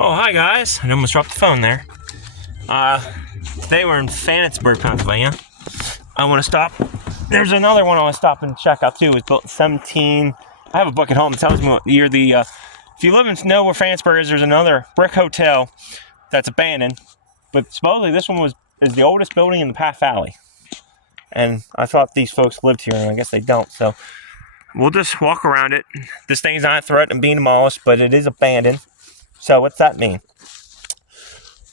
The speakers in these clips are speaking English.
Oh, hi guys. I almost dropped the phone there. Today we're in Fanitsburg, Pennsylvania. I want to stop. There's another one I want to stop and check out too. It's built in 17. I have a book at home that tells me what year if you live and know where Fanitsburg is, there's another brick hotel that's abandoned. But supposedly this one is the oldest building in the Path Valley. And I thought these folks lived here, and I guess they don't. So we'll just walk around it. This thing's not threatening being demolished, but it is abandoned. So what's that mean?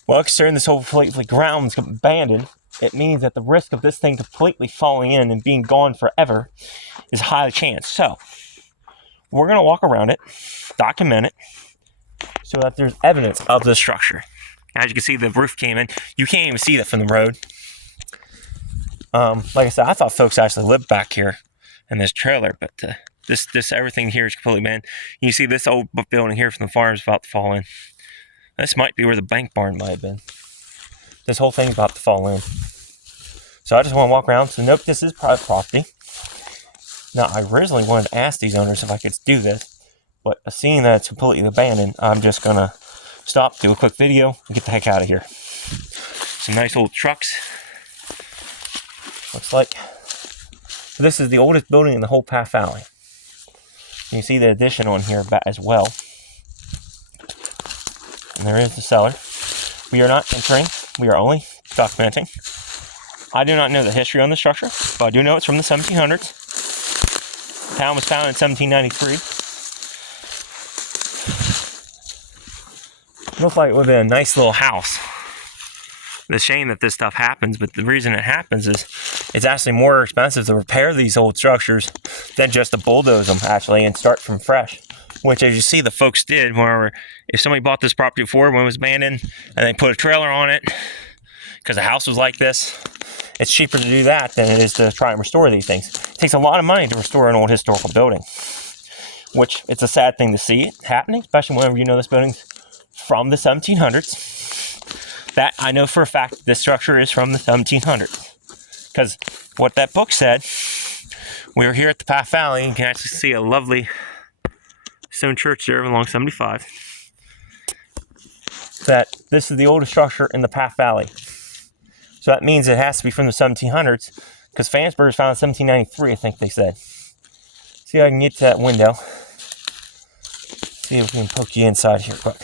Well, considering this whole completely ground is abandoned, it means that the risk of this thing completely falling in and being gone forever is highly chance. So we're going to walk around it, document it, so that there's evidence of the structure. As you can see, the roof came in. You can't even see that from the road. Like I said, I thought folks actually lived back here in this trailer, but this everything here is completely abandoned. You see this old building here from the farm is about to fall in. This might be where the bank barn might have been. This whole thing's about to fall in. So I just want to walk around. So nope, this is private property. Now, I originally wanted to ask these owners if I could do this, but seeing that it's completely abandoned, I'm just going to stop, do a quick video, and get the heck out of here. Some nice old trucks. Looks like this is the oldest building in the whole Path Valley. You can see the addition on here as well. And there is the cellar. We are not entering. We are only documenting. I do not know the history on the structure, but I do know it's from the 1700s. The town was founded in 1793. It looks like it would have been a nice little house. It's a shame that this stuff happens, but the reason it happens is it's actually more expensive to repair these old structures than just to bulldoze them, actually, and start from fresh. Which, as you see, the folks did. Where if somebody bought this property before when it was abandoned, and they put a trailer on it, because the house was like this, it's cheaper to do that than it is to try and restore these things. It takes a lot of money to restore an old historical building, which it's a sad thing to see it happening, especially whenever you know this building's from the 1700s. That I know for a fact this structure is from the 1700s. Because what that book said, we were here at the Path Valley. You can actually see a lovely stone church there along 75. That this is the oldest structure in the Path Valley. So that means it has to be from the 1700s. Because Fanitsburg was founded in 1793, I think they said. See if I can get to that window. See if we can poke you inside here quick.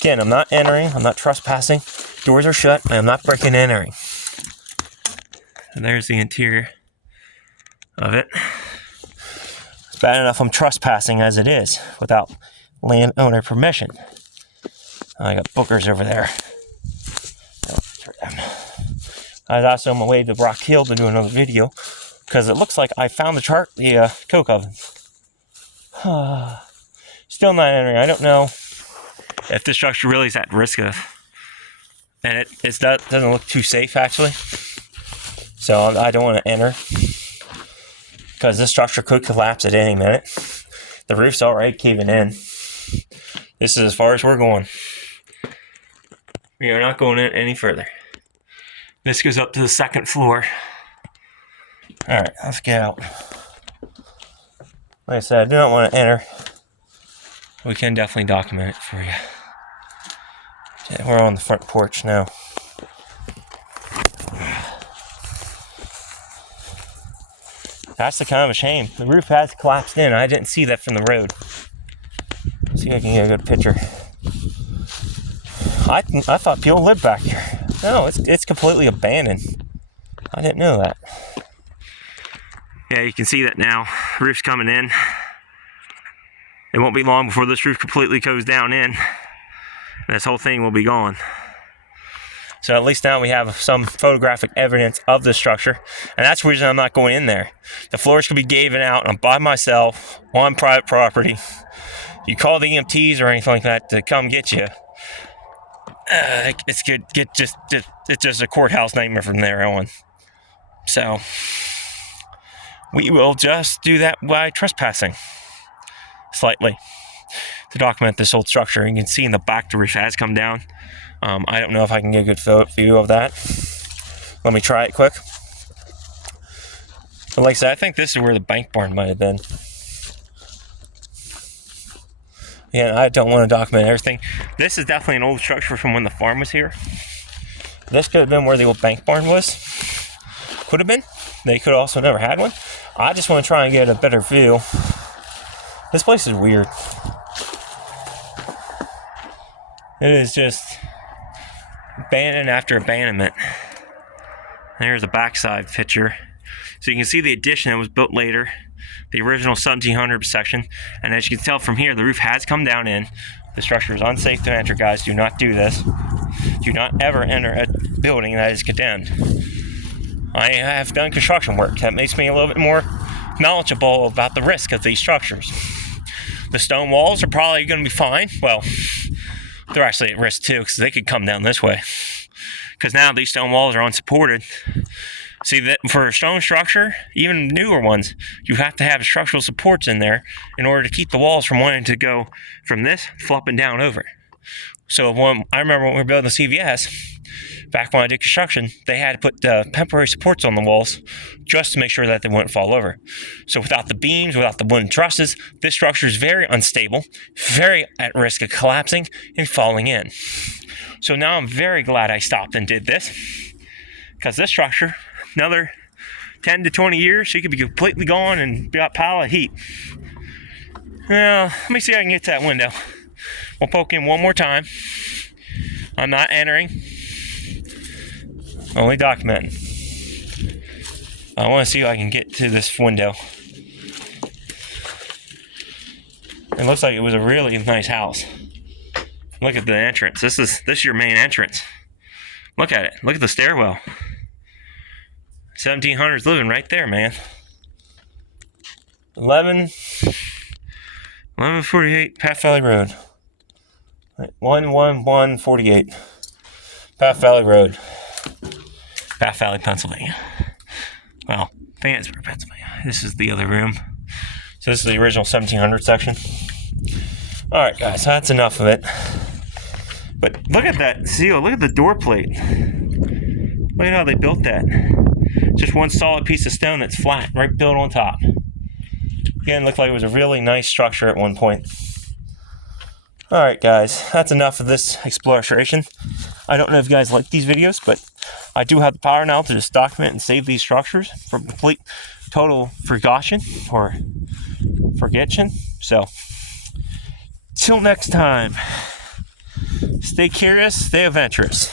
Again, I'm not entering. I'm not trespassing. Doors are shut. I am not breaking and entering. And there's the interior of it. It's bad enough I'm trespassing as it is without landowner permission. I got bookers over there. I was also on my way to Rock Hill to do another video because it looks like I found the coke oven. Still not entering. I don't know if this structure really is at risk of, and it doesn't look too safe actually. So I don't want to enter because this structure could collapse at any minute. The roof's already caving in. This is as far as we're going. We are not going in any further. This goes up to the second floor. Alright, let's get out. Like I said, I do not want to enter. We can definitely document it for you. Okay, we're on the front porch now. That's the kind of a shame. The roof has collapsed in. I didn't see that from the road. Let's see if I can get a good picture. I thought people lived back here. No, it's completely abandoned. I didn't know that. Yeah, you can see that now. The roof's coming in. It won't be long before this roof completely goes down in. And this whole thing will be gone. So at least now we have some photographic evidence of the structure. And that's the reason I'm not going in there. The floors could be given out. I'm by myself on private property. You call the EMTs or anything like that to come get you. It's just a courthouse nightmare from there on. So we will just do that by trespassing slightly to document this old structure. You can see in the back the roof has come down. I don't know if I can get a good view of that. Let me try it quick. But like I said, I think this is where the bank barn might have been. Yeah, I don't want to document everything. This is definitely an old structure from when the farm was here. This could have been where the old bank barn was. Could have been. They could have also never had one. I just want to try and get a better view. This place is weird. It is just abandoned after abandonment. There's a backside picture. So you can see the addition that was built later, the original 1700 section. And as you can tell from here, the roof has come down in. The structure is unsafe to enter, guys. Do not do this. Do not ever enter a building that is condemned. I have done construction work. That makes me a little bit more knowledgeable about the risk of these structures. The stone walls are probably going to be fine. Well, they're actually at risk too, because they could come down this way. Because now these stone walls are unsupported. See, that for a stone structure, even newer ones, you have to have structural supports in there in order to keep the walls from wanting to go from this flopping down over. So I remember when we were building the CVS, back when I did construction, they had to put temporary supports on the walls just to make sure that they wouldn't fall over. So without the beams, without the wooden trusses, this structure is very unstable, very at risk of collapsing and falling in. So now I'm very glad I stopped and did this, because this structure, another 10 to 20 years, she could be completely gone and be a pile of heat. Well, let me see if I can get to that window. We'll poke in one more time. I'm not entering, only documenting. I want to see if I can get to this window. It looks like it was a really nice house. Look at the entrance. This is your main entrance. Look at it. Look at the stairwell. 1700s living right there, man. 1148 Path Valley Road. 11148 Path Valley Road. Path Valley, Pennsylvania. Well, Fantsburg, Pennsylvania. This is the other room. So this is the original 1700 section. Alright guys, that's enough of it. But look at that seal. Look at the door plate. Look at how they built that. Just one solid piece of stone that's flat, right built on top. Again, looked like it was a really nice structure at one point. Alright guys, that's enough of this exploration. I don't know if you guys like these videos, but I do have the power now to just document and save these structures from complete, total forgotten or forgetting. So, till next time, stay curious, stay adventurous.